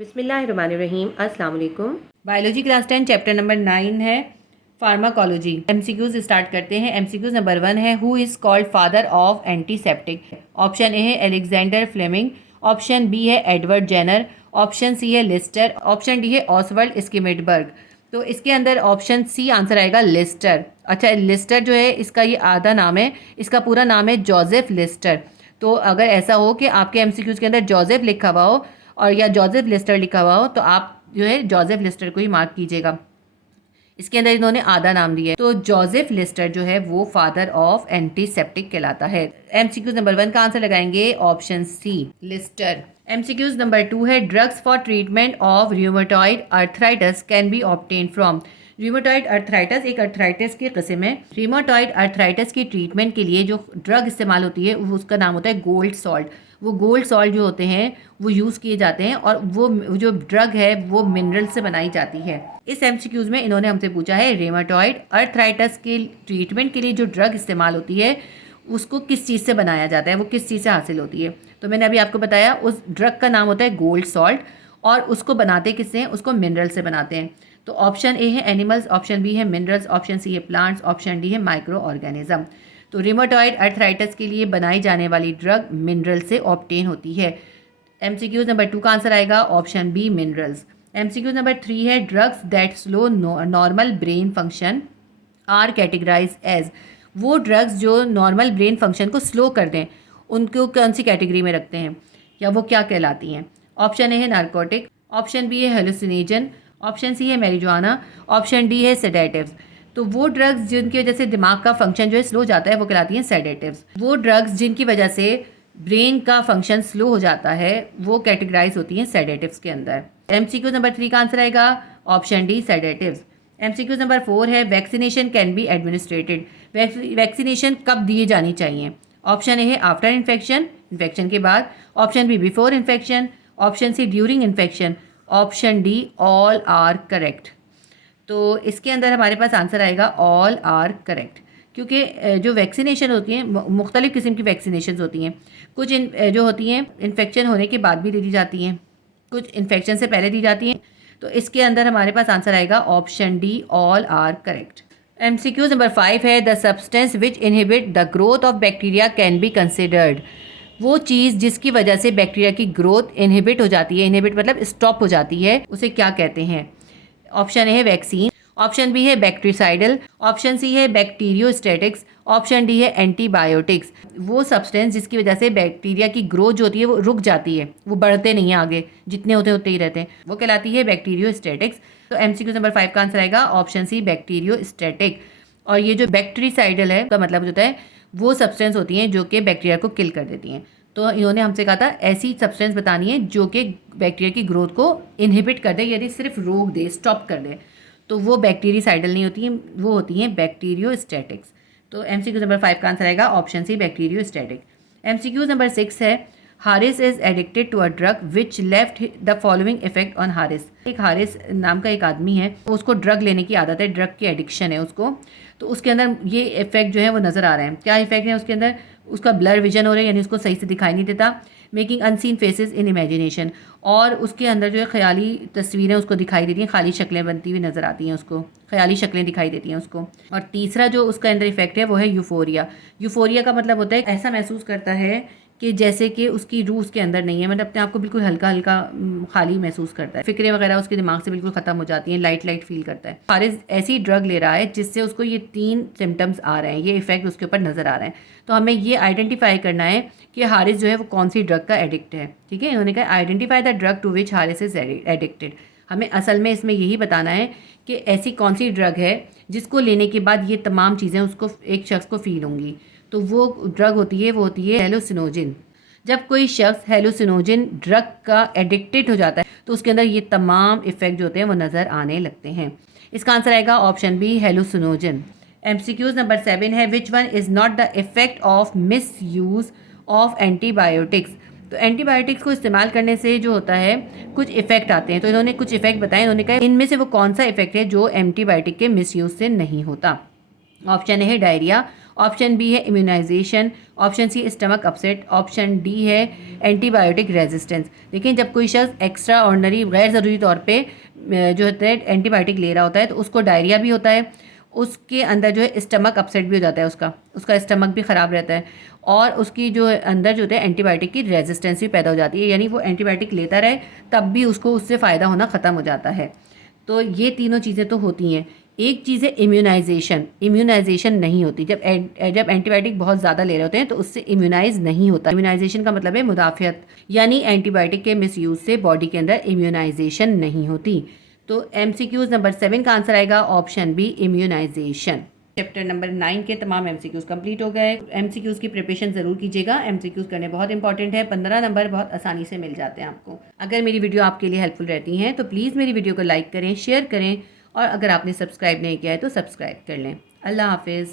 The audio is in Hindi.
बिस्मिल्लाहिर्रहमानिर्रहीम। अस्सलाम वालेकुम। बायोलॉजी क्लास 10 चैप्टर नंबर 9 है फार्माकोलॉजी। एमसीक्यूज स्टार्ट करते हैं। एमसीक्यूज नंबर 1 है, who is called father of antiseptic. Option A है एलेक्जेंडर फ्लेमिंग, ऑप्शन बी है एडवर्ड जेनर, ऑप्शन सी है लिस्टर, ऑप्शन डी है ऑसवर्ल्ड स्किमेटबर्ग। तो इसके अंदर ऑप्शन सी आंसर आएगा लिस्टर। अच्छा, लिस्टर जो है इसका ये आधा नाम है, इसका पूरा नाम है जोसेफ लिस्टर। तो अगर ऐसा हो कि आपके एमसीक्यूज के अंदर जोसेफ लिखा हुआ हो और या जोसेफ लिस्टर लिखा हुआ हो तो आप जो है जोसेफ लिस्टर को ही मार्क कीजिएगा। इसके अंदर इन्होंने आधा नाम दिया है, तो जोसेफ लिस्टर जो है वो फादर ऑफ एंटीसेप्टिक कहलाता है। एमसीक्यूज नंबर 1 का आंसर लगाएंगे option C Lister. MCQs number 2 है, drugs for treatment of rheumatoid arthritis can be obtain from. Rheumatoid arthritis एक अर्थराइटिस की किस्म है। रूमेटॉइड अर्थराइटिस की ट्रीटमेंट के लिए जो ड्रग इस्तेमाल होती है उसका नाम होता है गोल्ड सॉल्ट। वो गोल्ड सॉल्ट जो होते हैं वो यूज़ किए जाते हैं और वो जो ड्रग है वो मिनरल से बनाई जाती है। इस एमसीक्यूज में इन्होंने हमसे पूछा है रेमाटॉइड अर्थराइटिस के ट्रीटमेंट के लिए जो ड्रग इस्तेमाल होती है उसको किस चीज़ से बनाया जाता है, वो किस चीज़ से हासिल होती है। तो मैंने अभी आपको बताया उस ड्रग का नाम होता है गोल्ड सॉल्ट और उसको बनाते किससे हैं, उसको मिनरल से बनाते हैं। तो ऑप्शन ए है एनिमल्स, ऑप्शन बी है मिनरल्स, ऑप्शन सी है प्लांट्स, ऑप्शन डी है माइक्रो ऑर्गेनिज्म। तो रिमोटॉइड अर्थराइटिस के लिए बनाई जाने वाली ड्रग मिनरल से ऑब्टेन होती है। एमसीक्यूज नंबर 2 का आंसर आएगा option B minerals. MCQs number 3 है, drugs that slow normal brain function are categorize as. वो ड्रग्स जो नॉर्मल ब्रेन फंक्शन को स्लो कर दें उनको कौन सी कैटेगरी में रखते हैं या वो क्या कहलाती हैं। ऑप्शन ए है नारकोटिक, ऑप्शन बी है हेलुसिनेजन, ऑप्शन सी है मैरिजुआना, ऑप्शन डी है सेडेटिव्स। तो वो ड्रग्स जिनकी वजह से दिमाग का फंक्शन जो है स्लो जाता है वो कहलाती हैं सेडेटिव्स। वो ड्रग्स जिनकी वजह से ब्रेन का फंक्शन स्लो हो जाता है वो कैटेगराइज होती हैं सेडेटिव्स के अंदर। एमसीक्यू नंबर 3 का आंसर आएगा option D sedatives. MCQ number 4 है, vaccination can be administrated. Vaccination कब दिए जानी चाहिए। ऑप्शन ए है आफ्टर इन्फेक्शन, इन्फेक्शन के बाद, option B before infection, option C during infection, option D all are correct. तो इसके अंदर हमारे पास आंसर आएगा ऑल आर करेक्ट, क्योंकि जो वैक्सीनेशन होती हैं मुख्तलिफ़ किस्म की वैक्सीनेशन होती हैं। कुछ जो होती हैं इन्फेक्शन होने के बाद भी दी जाती हैं, कुछ इन्फेक्शन से पहले दी जाती हैं। तो इसके अंदर हमारे पास आंसर आएगा option D all are correct. MCQs number 5 है, the substance which inhibit the growth of bacteria can be considered. वो चीज़ जिसकी वजह से बैक्टीरिया की ग्रोथ इनहिबिट हो जाती है, इनहिबिट मतलब स्टॉप हो जाती है, उसे क्या कहते हैं। ऑप्शन ए है वैक्सीन, ऑप्शन बी है बैक्टीरिसाइडल, ऑप्शन सी है बैक्टीरियोस्टेटिक्स, ऑप्शन डी है एंटीबायोटिक्स। वो सब्सटेंस जिसकी वजह से बैक्टीरिया की ग्रोथ जो होती है वो रुक जाती है, वो बढ़ते नहीं हैं आगे, जितने होते होते ही रहते हैं, वो कहलाती है बैक्टीरियोस्टेटिक्स। तो एमसीक्यू नंबर 5 का आंसर आएगा ऑप्शन सी बैक्टीरियोस्टेटिक। और ये जो बैक्टीरिसाइडल है का मतलब होता है वो सब्सटेंस होती हैं जो कि बैक्टीरिया को किल कर देती हैं। तो इन्होंने हमसे कहा था ऐसी सब्सटेंस बतानी है जो कि बैक्टीरिया की ग्रोथ को इनहिबिट कर दे, यदि सिर्फ रोक दे, स्टॉप कर दे, तो वो बैक्टीरिसाइडल नहीं होती हैं, वो होती हैं बैक्टीरियोस्टेटिक्स। तो एमसीक्यू नंबर 5 का आंसर आएगा option C bacteriostatic. MCQ number 6 है, Haris is addicted to a drug which left the following effect on Haris. एक हारिस नाम का एक आदमी है, उसको ड्रग लेने की आदत है, ड्रग की एडिक्शन है उसको। तो उसके अंदर ये इफेक्ट जो है वो नज़र आ रहे हैं। क्या इफेक्ट है उसके अंदर, उसका ब्लर विजन हो रहा है, यानी उसको सही से दिखाई नहीं देता, मेकिंग अनसीन फेसेस इन इमेजिनेशन, और उसके अंदर जो है ख्याली तस्वीरें उसको दिखाई देती हैं, खाली शक्लें बनती हुई नज़र आती हैं उसको, ख्याली शक्लें दिखाई देती हैं उसको। और तीसरा जो उसका अंदर इफेक्ट है वो है यूफोरिया। यूफोरिया का मतलब होता है ऐसा महसूस करता है कि जैसे कि उसकी रूह उसके अंदर नहीं है, मतलब अपने आप को बिल्कुल हल्का हल्का खाली महसूस करता है, फिक्रें वगैरह उसके दिमाग से बिल्कुल ख़त्म हो जाती हैं, लाइट लाइट फील करता है। हारिस ऐसी ड्रग ले रहा है जिससे उसको ये 3 सिम्टम्स आ रहे हैं, ये इफेक्ट उसके ऊपर नज़र आ रहे हैं। तो हमें ये आइडेंटिफाई करना है कि हारिस जो है वो कौन सी ड्रग का एडिक्ट है। ठीक है, इन्होंने कहा identify the drug to which Haris is addicted. हमें असल में इसमें यही बताना है कि ऐसी कौन सी ड्रग है जिसको लेने के बाद ये तमाम चीज़ें उसको एक शख्स को फील होंगी। तो वो ड्रग होती है, वो होती है हेलुसिनोजिन। जब कोई शख्स हेलुसिनोजिन ड्रग का एडिक्टेड हो जाता है तो उसके अंदर ये तमाम इफेक्ट जो होते हैं वो नज़र आने लगते हैं। इसका आंसर आएगा ऑप्शन बी हेलुसिनोजिन। एमसीक्यूज नंबर 7 है, which one is not the effect of miss use of antibiotics. तो एंटीबायोटिक्स को इस्तेमाल करने से जो होता है कुछ इफेक्ट आते हैं, तो इन्होंने कुछ इफेक्ट बताए। इन्होंने कहा इनमें से वो कौन सा इफेक्ट है जो एंटीबायोटिक के मिस यूज़ से नहीं होता। ऑप्शन ए है डायरिया, ऑप्शन बी है immunisation, option C stomach upset, option D है एंटीबायोटिक रेजिस्टेंस। लेकिन जब कोई शख्स एक्स्ट्रा ऑर्डनरी गैर ज़रूरी तौर पे जो होता है एंटीबायोटिक ले रहा होता है तो उसको डायरिया भी होता है, उसके अंदर जो है स्टमक अपसेट भी हो जाता है, उसका स्टमक भी ख़राब रहता है और उसकी जो अंदर जो होता है एंटीबायोटिक की रेजिस्टेंस भी पैदा हो जाती है, यानी वो एंटीबायोटिक लेता रहे तब भी उसको उससे फ़ायदा होना ख़त्म हो जाता है। तो ये तीनों चीज़ें तो होती हैं। एक चीज़ है इम्यूनाइजेशन नहीं होती। जब एंटीबायोटिक बहुत ज़्यादा ले रहे होते हैं तो उससे इम्यूनाइज नहीं होता। इम्यूनाइजेशन का मतलब है मुदाफ़ियत, यानी एंटीबायोटिक के मिसयूज़ से बॉडी के अंदर इम्यूनाइजेशन नहीं होती। तो MCQs नंबर 7 का आंसर आएगा option B immunisation. Chapter number 9 के तमाम MCQs कंप्लीट हो गए। MCQs की प्रिपरेशन ज़रूर कीजिएगा, MCQs करने बहुत इंपॉर्टेंट है। 15 नंबर बहुत आसानी से मिल जाते हैं आपको। अगर मेरी वीडियो आपके लिए हेल्पफुल रहती हैं तो प्लीज़ मेरी वीडियो को लाइक करें, शेयर करें और अगर आपने सब्सक्राइब नहीं किया है तो सब्सक्राइब कर लें। अल्लाह हाफिज़।